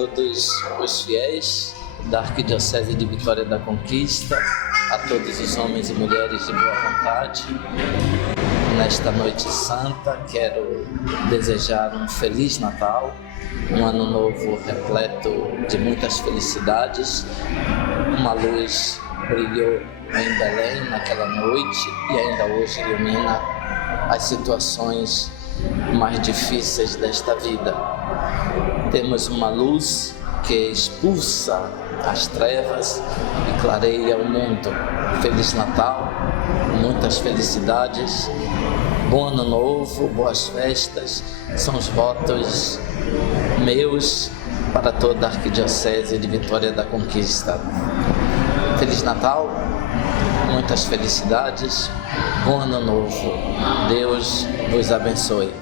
todos os fiéis da Arquidiocese de Vitória da Conquista, a todos os homens e mulheres de boa vontade. Nesta noite santa, quero desejar um Feliz Natal, um ano novo repleto de muitas felicidades. Uma luz brilhou em Belém naquela noite e ainda hoje ilumina as situações mais difíceis desta vida. Temos uma luz que expulsa as trevas e clareia o mundo. Feliz Natal, muitas felicidades, bom ano novo, boas festas, são os votos meus para toda a Arquidiocese de Vitória da Conquista. Feliz Natal, muitas felicidades, bom ano novo, Deus vos abençoe.